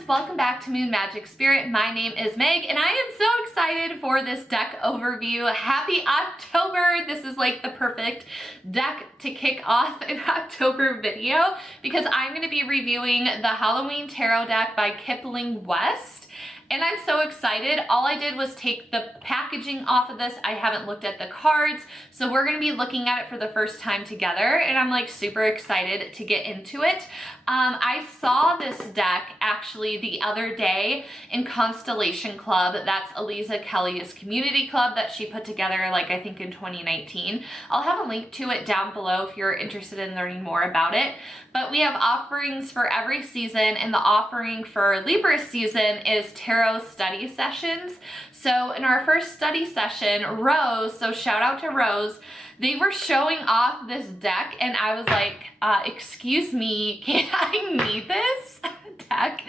friends, welcome back to Moon Magic Spirit. My name is Meg and I am so excited for this deck overview. Happy October! This is like the perfect deck to kick off an October video because I'm going to be reviewing the Halloween Tarot deck by Kipling West. And I'm so excited. All I did was take the packaging off of this. I haven't looked at the cards, so we're gonna be looking at it for the first time together, and I'm like super excited to get into it. I saw this deck actually the other day in Constellation Club. That's Eliza Kelly's community club that she put together, like I think in 2019. I'll have a link to it down below if you're interested in learning more about it. But we have offerings for every season, and the offering for Libra season is tarot study sessions. So in our first study session, Rose, so shout out to Rose, they were showing off this deck and I was like, excuse me, can I need this deck?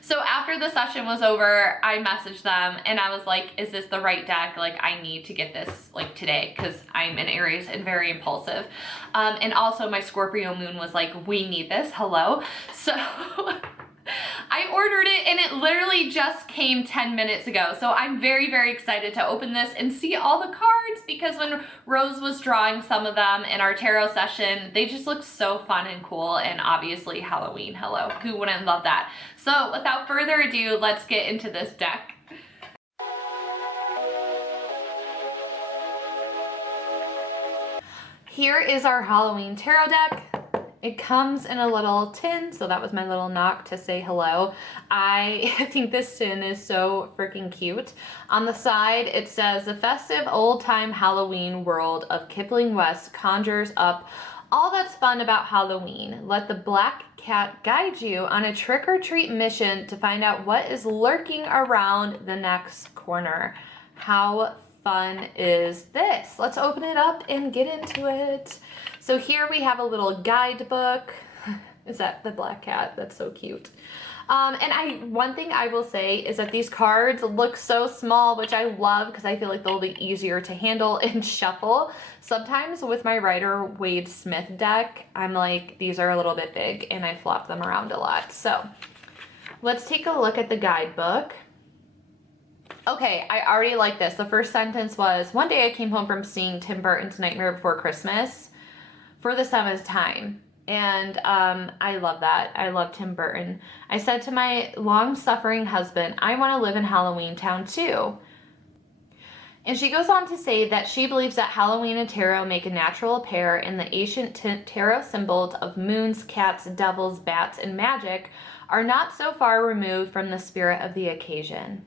So after the session was over, I messaged them and I was like, is this the right deck? Like, I need to get this like today because I'm an Aries and very impulsive. And also my Scorpio moon was like, we need this, hello. So I ordered it and it literally just came 10 minutes ago. So I'm very, very excited to open this and see all the cards because when Rose was drawing some of them in our tarot session, they just look so fun and cool, and obviously Halloween, hello, who wouldn't love that? So without further ado, let's get into this deck. Here is our Halloween tarot deck. It comes in a little tin, so that was my little knock to say hello. I think this tin is so freaking cute. On the side, it says, the festive old-time Halloween world of Kipling West conjures up all that's fun about Halloween. Let the black cat guide you on a trick-or-treat mission to find out what is lurking around the next corner. How fun is this? Let's open it up and get into it. So here we have a little guidebook. Is that the black cat? That's so cute. And one thing I will say is that these cards look so small, which I love because I feel like they'll be easier to handle and shuffle. Sometimes with my Rider-Waite Smith deck, I'm like, these are a little bit big and I flop them around a lot. So let's take a look at the guidebook. Okay, I already like this. The first sentence was, one day I came home from seeing Tim Burton's Nightmare Before Christmas for the 7th time. And I love that. I love Tim Burton. I said to my long-suffering husband, I want to live in Halloween Town too. And she goes on to say that she believes that Halloween and tarot make a natural pair, and the ancient tarot symbols of moons, cats, devils, bats, and magic are not so far removed from the spirit of the occasion.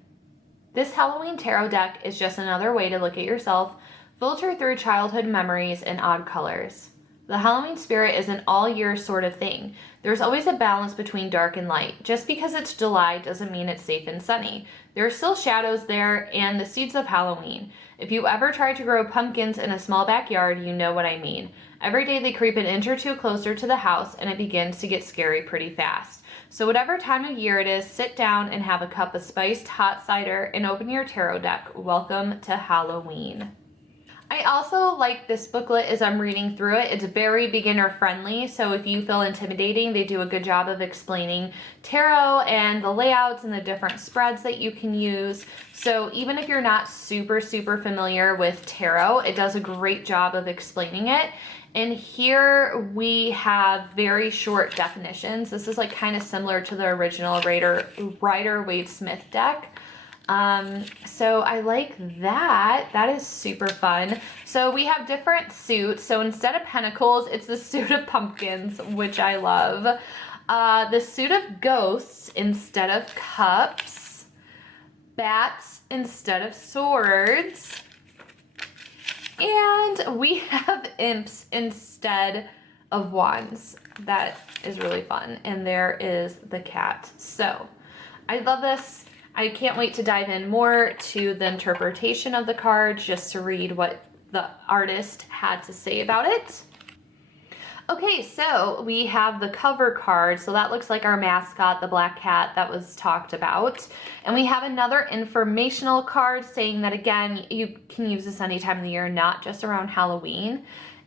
This Halloween tarot deck is just another way to look at yourself, filter through childhood memories in odd colors. The Halloween spirit is an all-year sort of thing. There's always a balance between dark and light. Just because it's July doesn't mean it's safe and sunny. There are still shadows there and the seeds of Halloween. If you ever try to grow pumpkins in a small backyard, you know what I mean. Every day they creep an inch or two closer to the house and it begins to get scary pretty fast. So whatever time of year it is, sit down and have a cup of spiced hot cider and open your tarot deck. Welcome to Halloween. I also like this booklet as I'm reading through it. It's very beginner friendly, so if you feel intimidating, they do a good job of explaining tarot and the layouts and the different spreads that you can use. So even if you're not super familiar with tarot, it does a great job of explaining it. And here we have very short definitions. This is like kind of similar to the original Rider-Waite Smith deck. So I like that. That is super fun. So we have different suits. So instead of pentacles, it's the suit of pumpkins, which I love. The suit of ghosts instead of cups. Bats instead of swords. And we have imps instead of wands. That is really fun. And there is the cat. So I love this. I can't wait to dive in more to the interpretation of the cards just to read what the artist had to say about it. Okay, so we have the cover card. So that looks like our mascot, the black cat that was talked about. And we have another informational card saying that, again, you can use this any time of the year, not just around Halloween.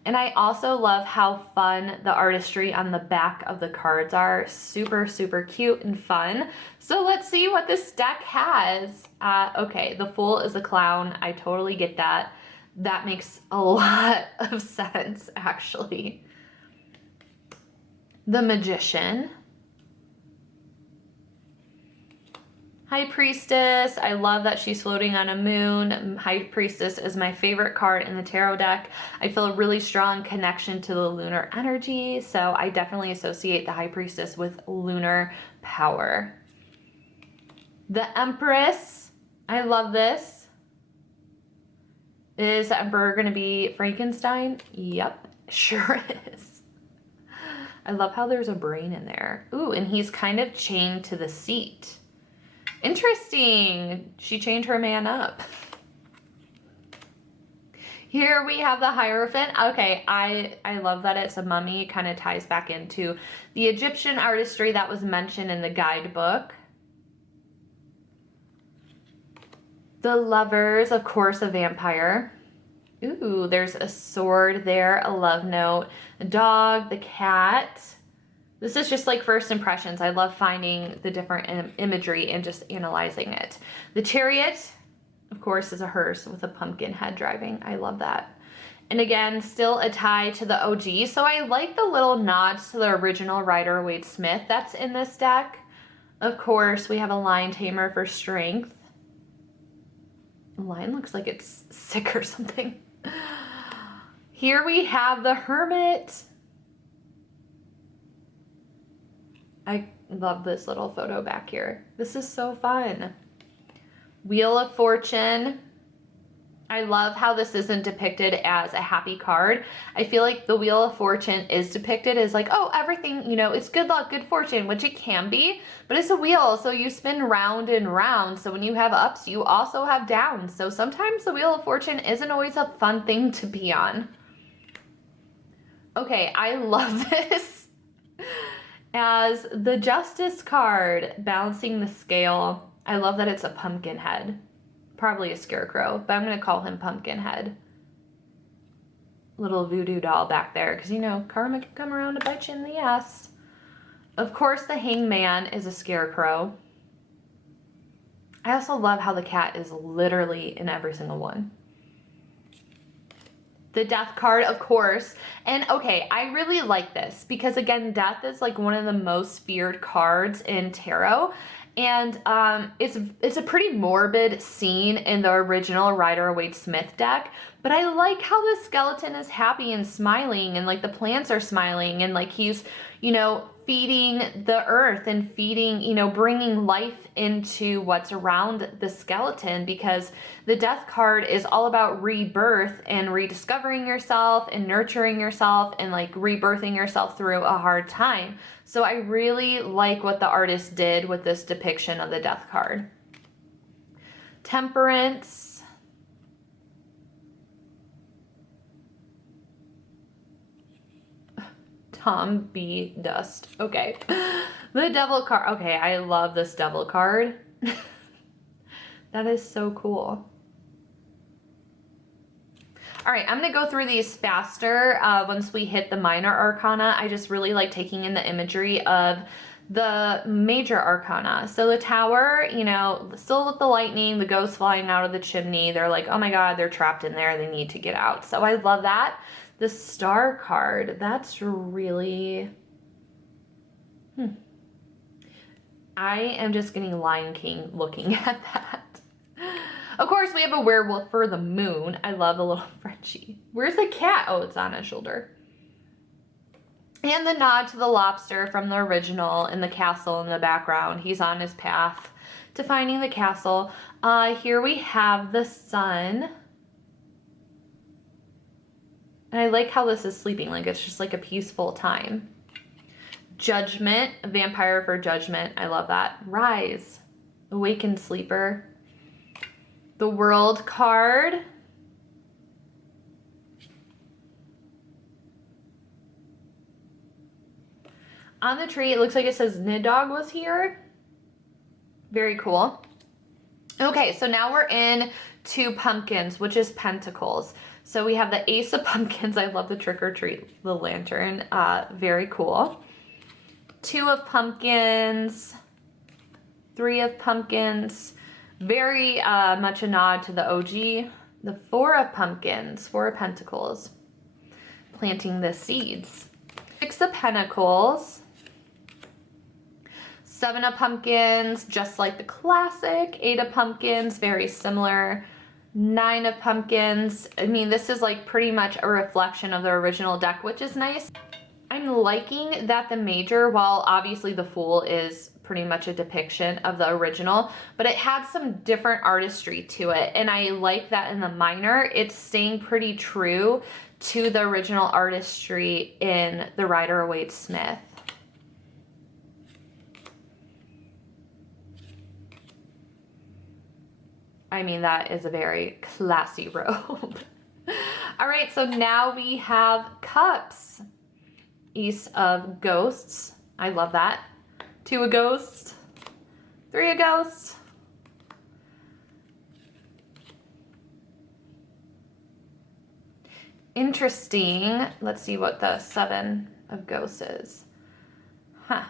And I also love how fun the artistry on the back of the cards are. Super, super cute and fun. So let's see what this deck has. Okay, the Fool is a clown. I totally get that. That makes a lot of sense, actually. The Magician. High Priestess, I love that she's floating on a moon. High Priestess is my favorite card in the tarot deck. I feel a really strong connection to the lunar energy, so I definitely associate the High Priestess with lunar power. The Empress, I love this. Is the Emperor going to be Frankenstein? Yep, sure is. I love how there's a brain in there. Ooh, and he's kind of chained to the seat. Interesting. She chained her man up. Here we have the Hierophant. Okay, I love that it's a mummy. It kind of ties back into the Egyptian artistry that was mentioned in the guidebook. The Lovers, of course, a vampire. Ooh, there's a sword there, a love note. The dog, the cat. This is just like first impressions. I love finding the different imagery and just analyzing it. The Chariot, of course, is a hearse with a pumpkin head driving. I love that. And again, still a tie to the OG. So I like the little nods to the original Rider-Waite-Smith that's in this deck. Of course, we have a Lion Tamer for strength. The lion looks like it's sick or something. Here we have the Hermit. I love this little photo back here. This is so fun. Wheel of Fortune. I love how this isn't depicted as a happy card. I feel like the Wheel of Fortune is depicted as like, oh, everything, you know, it's good luck, good fortune, which it can be, but it's a wheel, so you spin round and round. So when you have ups, you also have downs. So sometimes the Wheel of Fortune isn't always a fun thing to be on. Okay, I love this. As the Justice card, balancing the scale. I love that it's a pumpkin head. Probably a scarecrow, but I'm going to call him Pumpkinhead. Little voodoo doll back there, because, you know, karma can come around to bite you in the ass. Of course, the Hangman is a scarecrow. I also love how the cat is literally in every single one. The Death card, of course. And okay, I really like this because, again, death is like one of the most feared cards in tarot. And it's a pretty morbid scene in the original Rider-Waite-Smith deck. But I like how the skeleton is happy and smiling, and like the plants are smiling, and like he's, you know, feeding the earth and feeding, you know, bringing life into what's around the skeleton, because the Death card is all about rebirth and rediscovering yourself and nurturing yourself and like rebirthing yourself through a hard time. So I really like what the artist did with this depiction of the Death card. Temperance. Tom B. Dust. Okay. The Devil card. Okay, I love this Devil card. That is so cool. All right, I'm going to go through these faster once we hit the minor arcana. I just really like taking in the imagery of the major arcana. So the Tower, you know, still with the lightning, the ghosts flying out of the chimney. They're like, oh my God, they're trapped in there. They need to get out. So I love that. The Star card, that's really... I am just getting Lion King looking at that. Of course, we have a werewolf for the moon. I love the little Frenchie. Where's the cat? Oh, it's on his shoulder. And the nod to the lobster from the original in the castle in the background. He's on his path to finding the castle. Here we have the sun. And I like how this is sleeping. Like, it's just like a peaceful time. Judgment. A vampire for judgment. I love that. Rise. Awakened sleeper. The World card. On the tree, it looks like it says Nidog was here. Very cool. Okay, so now we're in to pumpkins, which is pentacles. So we have the Ace of Pumpkins. I love the trick or treat, the lantern. Very cool. 2 of Pumpkins. 3 of Pumpkins. Very much a nod to the OG. The 4 of Pumpkins. 4 of Pentacles. Planting the seeds. 6 of Pentacles. 7 of Pumpkins, just like the classic. 8 of Pumpkins, very similar. 9 of Pumpkins. I mean, this is like pretty much a reflection of the original deck, which is nice. I'm liking that the major, while obviously the Fool is pretty much a depiction of the original, but it had some different artistry to it. And I like that in the minor, it's staying pretty true to the original artistry in The Rider-Waite-Smith. I mean, that is a very classy robe. All right, so now we have Cups. Ace of Ghosts. I love that. 2 of Ghosts. 3 of Ghosts. Interesting. Let's see what the 7 of Ghosts is. Huh.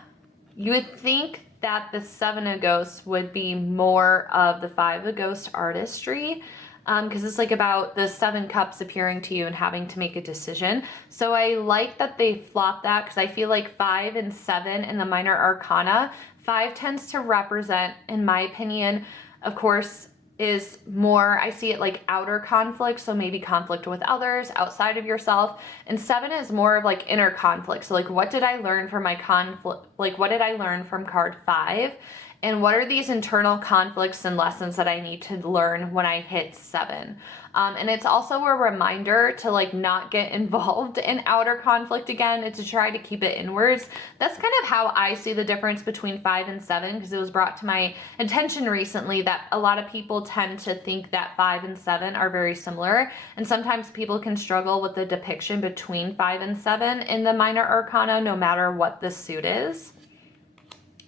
You would think that the 7 of Ghosts would be more of the 5 of Ghosts artistry, because it's like about the 7 cups appearing to you and having to make a decision. So I like that they flop that, because I feel like 5 and 7 in the minor arcana, 5 tends to represent, in my opinion, of course, is more, I see it like outer conflict, so maybe conflict with others outside of yourself, and 7 is more of like inner conflict. So like, what did I learn from my conflict, like what did I learn from card 5, and what are these internal conflicts and lessons that I need to learn when I hit 7? And it's also a reminder to like not get involved in outer conflict again, and to try to keep it inwards. That's kind of how I see the difference between 5 and 7, because it was brought to my attention recently that a lot of people tend to think that 5 and 7 are very similar, and sometimes people can struggle with the depiction between 5 and 7 in the minor arcana, no matter what the suit is.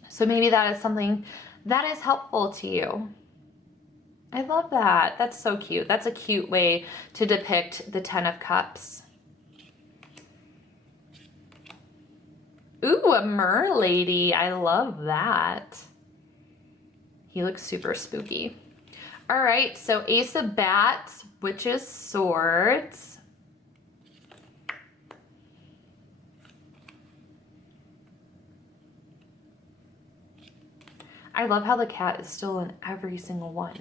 So maybe that is something that is helpful to you. I love that. That's so cute. That's a cute way to depict the 10 of Cups. Ooh, a merlady. I love that. He looks super spooky. All right, so Ace of Bats, Witch's Swords. I love how the cat is still in every single one.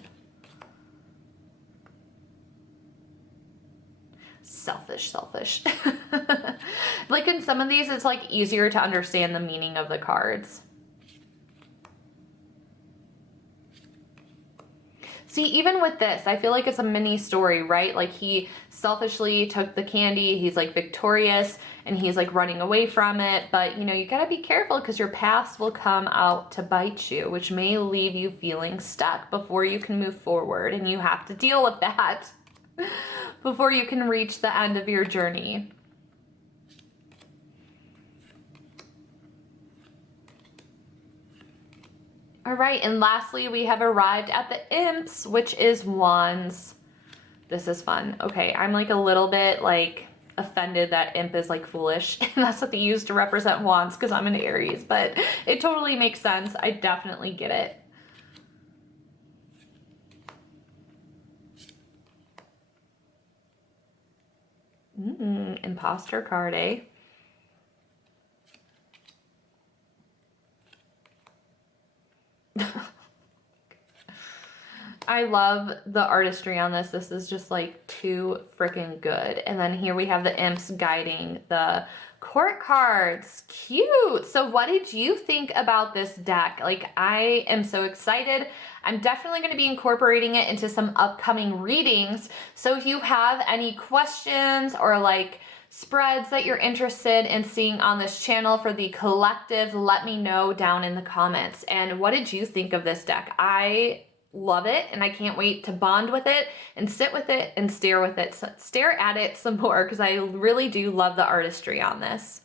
Selfish, selfish. Like in some of these, it's like easier to understand the meaning of the cards. See, even with this, I feel like it's a mini story, right? Like he selfishly took the candy, he's like victorious, and he's like running away from it. But you know, you gotta be careful, because your past will come out to bite you, which may leave you feeling stuck before you can move forward, and you have to deal with that before you can reach the end of your journey. All right, and lastly, we have arrived at the Imps, which is Wands. This is fun. Okay, I'm like a little bit like offended that Imp is like foolish, and that's what they use to represent Wands, because I'm an Aries, but it totally makes sense. I definitely get it. Imposter card, eh? I love the artistry on this. This is just like too freaking good. And then here we have the Imps guiding the court cards. Cute. So what did you think about this deck? Like, I am so excited. I'm definitely going to be incorporating it into some upcoming readings. So if you have any questions or like spreads that you're interested in seeing on this channel for the collective, let me know down in the comments. And what did you think of this deck? I love it, and I can't wait to bond with it and sit with it and stare at it some more, because I really do love the artistry on this.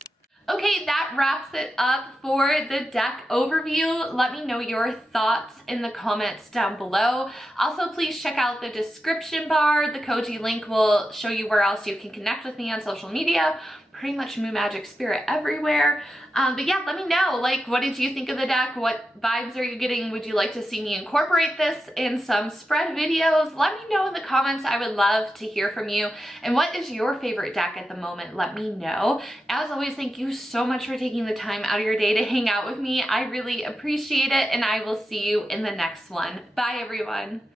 Okay, that wraps it up for the deck overview. Let me know your thoughts in the comments down below. Also, please check out the description bar. The Koji link will show you where else you can connect with me on social media. Pretty much MoonMagickSpirit everywhere. But yeah, let me know, like, what did you think of the deck? What vibes are you getting? Would you like to see me incorporate this in some spread videos? Let me know in the comments. I would love to hear from you. And what is your favorite deck at the moment? Let me know. As always, thank you so much for taking the time out of your day to hang out with me. I really appreciate it, and I will see you in the next one. Bye, everyone.